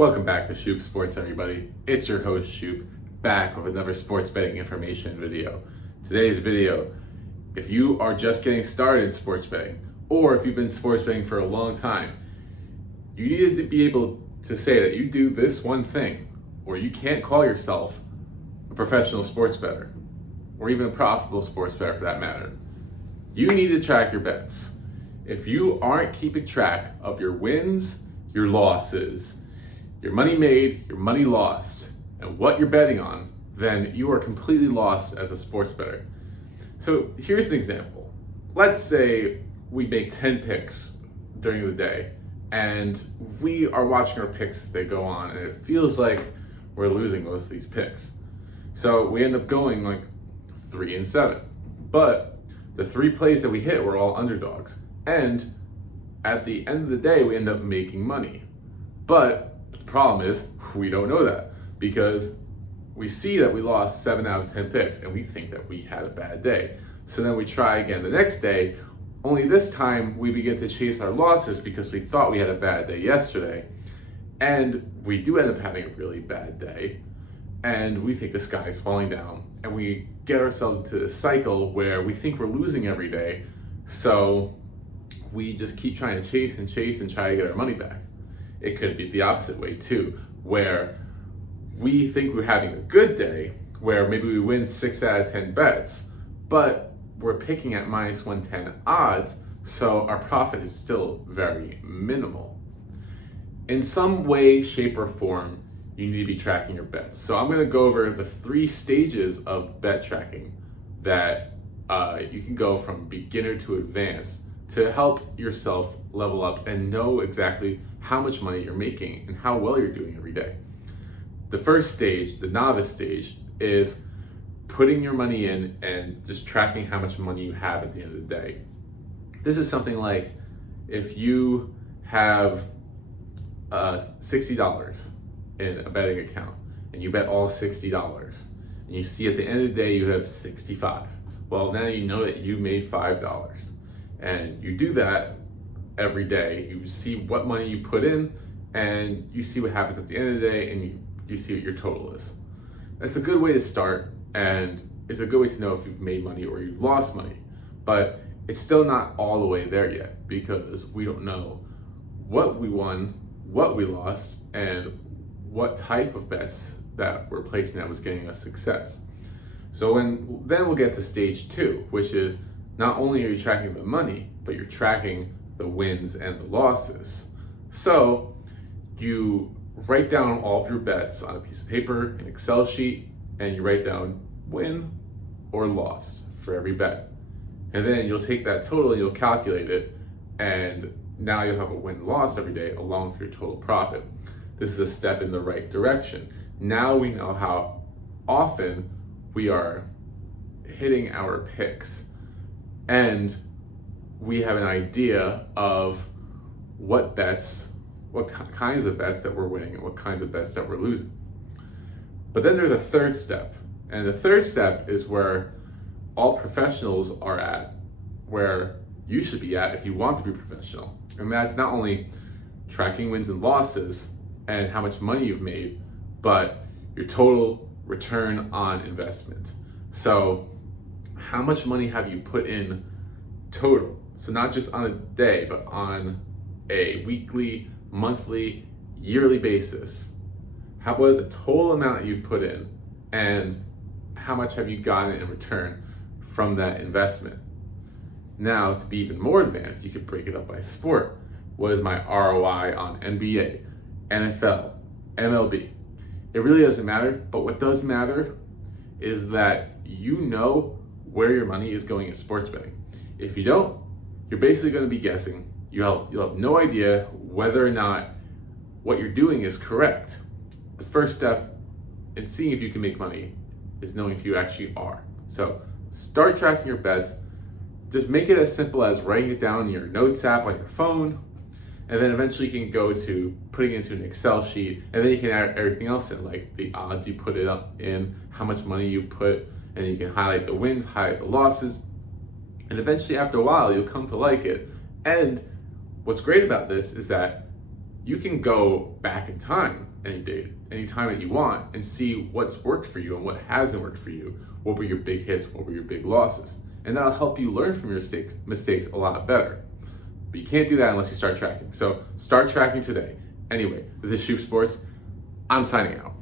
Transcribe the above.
Welcome back to Shoop Sports, everybody. It's your host, Shoop, back with another sports betting information video. Today's video, if you are just getting started in sports betting, or if you've been sports betting for a long time, you need to be able to say that you do this one thing, or you can't call yourself a professional sports bettor, or even a profitable sports bettor for that matter. You need to track your bets. If you aren't keeping track of your wins, your losses, your money made, your money lost, and what you're betting on, then you are completely lost as a sports bettor. So here's an example. Let's say we make 10 picks during the day, and we are watching our picks as they go on, and it feels like we're losing most of these picks. So we end up going like 3-7. But the 3 plays that we hit were all underdogs. And at the end of the day, we end up making money. But the problem is, we don't know that because we see that we lost 7 out of 10 picks and we think that we had a bad day. So then we try again the next day, only this time we begin to chase our losses because we thought we had a bad day yesterday. And we do end up having a really bad day and we think the sky is falling down and we get ourselves into this cycle where we think we're losing every day. So we just keep trying to chase and try to get our money back. It could be the opposite way too, where we think we're having a good day, where maybe we win 6 out of 10 bets, but we're picking at minus 110 odds, so our profit is still very minimal. In some way, shape, or form, you need to be tracking your bets. So I'm going to go over the 3 stages of bet tracking that you can go from beginner to advanced to help yourself level up and know exactly how much money you're making and how well you're doing every day. The first stage, the novice stage, is putting your money in and just tracking how much money you have at the end of the day. This is something like if you have $60 in a betting account and you bet all $60 and you see at the end of the day you have 65. Well, now you know that you made $5. And you do that every day. You see what money you put in and you see what happens at the end of the day and you see what your total is. That's a good way to start and it's a good way to know if you've made money or you've lost money. But it's still not all the way there yet because we don't know what we won, what we lost, and what type of bets that we're placing that was getting us success. So then we'll get to stage 2, which is not only are you tracking the money, but you're tracking the wins and the losses. So you write down all of your bets on a piece of paper, an Excel sheet, and you write down win or loss for every bet. And then you'll take that total and you'll calculate it, and now you'll have a win-loss every day along with your total profit. This is a step in the right direction. Now we know how often we are hitting our picks. And we have an idea of what kinds of bets that we're winning and what kinds of bets that we're losing. But then there's a third step. And the third step is where all professionals are at, where you should be at if you want to be professional. And that's not only tracking wins and losses and how much money you've made, but your total return on investment. So how much money have you put in total? So not just on a day, but on a weekly, monthly, yearly basis. What is the total amount that you've put in and how much have you gotten in return from that investment? Now, to be even more advanced, you could break it up by sport. What is my ROI on NBA, NFL, MLB? It really doesn't matter, but what does matter is that you know where your money is going in sports betting. If you don't, you're basically going to be guessing. You'll have no idea whether or not what you're doing is correct. The first step in seeing if you can make money is knowing if you actually are. So start tracking your bets. Just make it as simple as writing it down in your notes app on your phone, and then eventually you can go to putting it into an Excel sheet, and then you can add everything else in, like the odds you put it up in, how much money you put, and you can highlight the wins, highlight the losses, and eventually after a while you'll come to like it. And what's great about this is that you can go back in time any day, anytime that you want, and see what's worked for you and what hasn't worked for you. What were your big hits? What were your big losses? And that'll help you learn from your mistakes a lot better. But you can't do that unless you start tracking. So start tracking today. Anyway, this is Shoop Sports. I'm signing out.